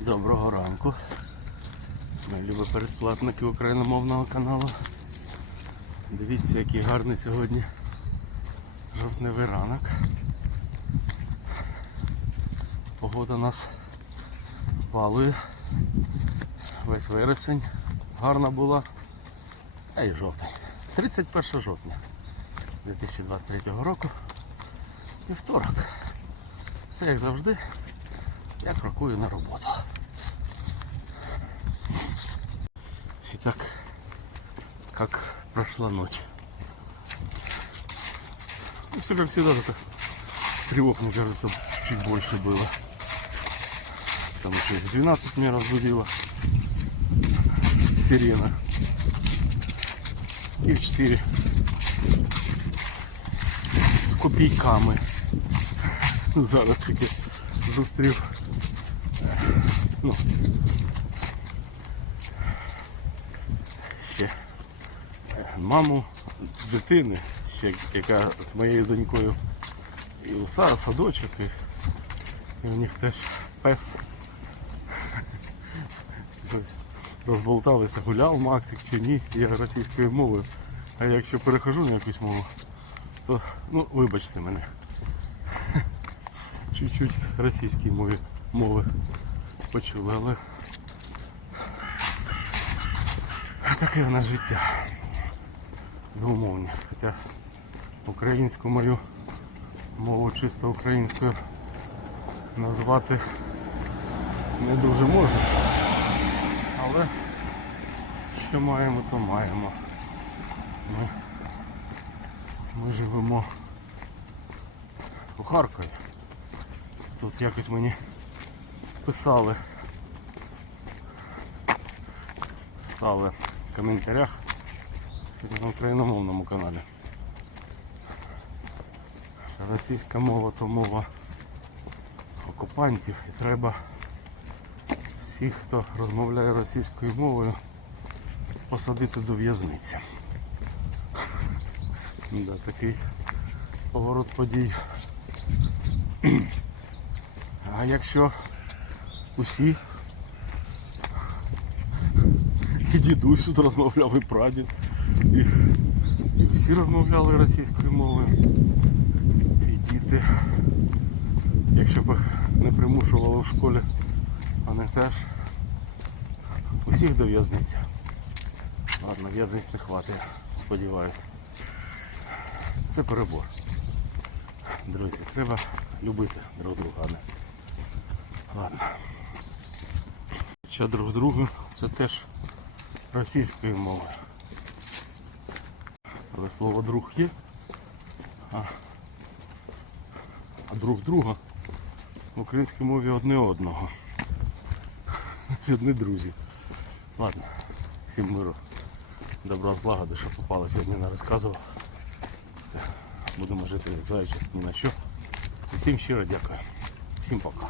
Доброго ранку. Мої любі передплатники україномовного каналу. Дивіться, який гарний сьогодні жовтневий ранок. Погода нас балує. Весь вересень гарна була. А й жовтень. 31 жовтня 2023 року. Вівторок. Все як завжди. Я крокую на роботу. Итак, как прошла ночь? Ну, все как всегда, только тревог, мне кажется, чуть больше было. Там еще в 12 меня разбудила сирена. И в 4 з копійками. Зараз тільки зустрів. Ну, ще маму дитини, ще, яка з моєю донькою і у Сара садочок, і, і у них теж пес. Розболталися, гуляв Максик чи ні, я російською мовою. А якщо перехожу на якусь мову, то ну вибачте мене. Чуть-чуть російській мови почули, але таке в нас життя. Двомовні. Хоча українську мою мову чисто українською назвати не дуже можна. Але що маємо, то маємо. Ми, ми живемо у Харкові. Тут якось мені писали. Писали в коментарях на україномовному каналі. Російська мова то мова окупантів і треба всіх, хто розмовляє російською мовою, посадити до в'язниці. Да, такий поворот подій. А якщо усі і дідусь тут розмовляв, і прадід, і, і всі розмовляли російською мовою, і діти, якщо б не примушували в школі, вони теж усіх до в'язниці. Ладно, в'язниць не хватить, сподіваюсь. Це перебор. Друзі, треба любити друг друга. Ладно. Ще друг другу це теж російською мовою. Але слово друг є. А, друг друга в українській мові одне одного. Одні друзі. Ладно, всім миру. Добра злагоди, що попало сьогодні не розказував. Все. Будемо жити незважаючи ні на що. Всім щиро дякую. Всім пока.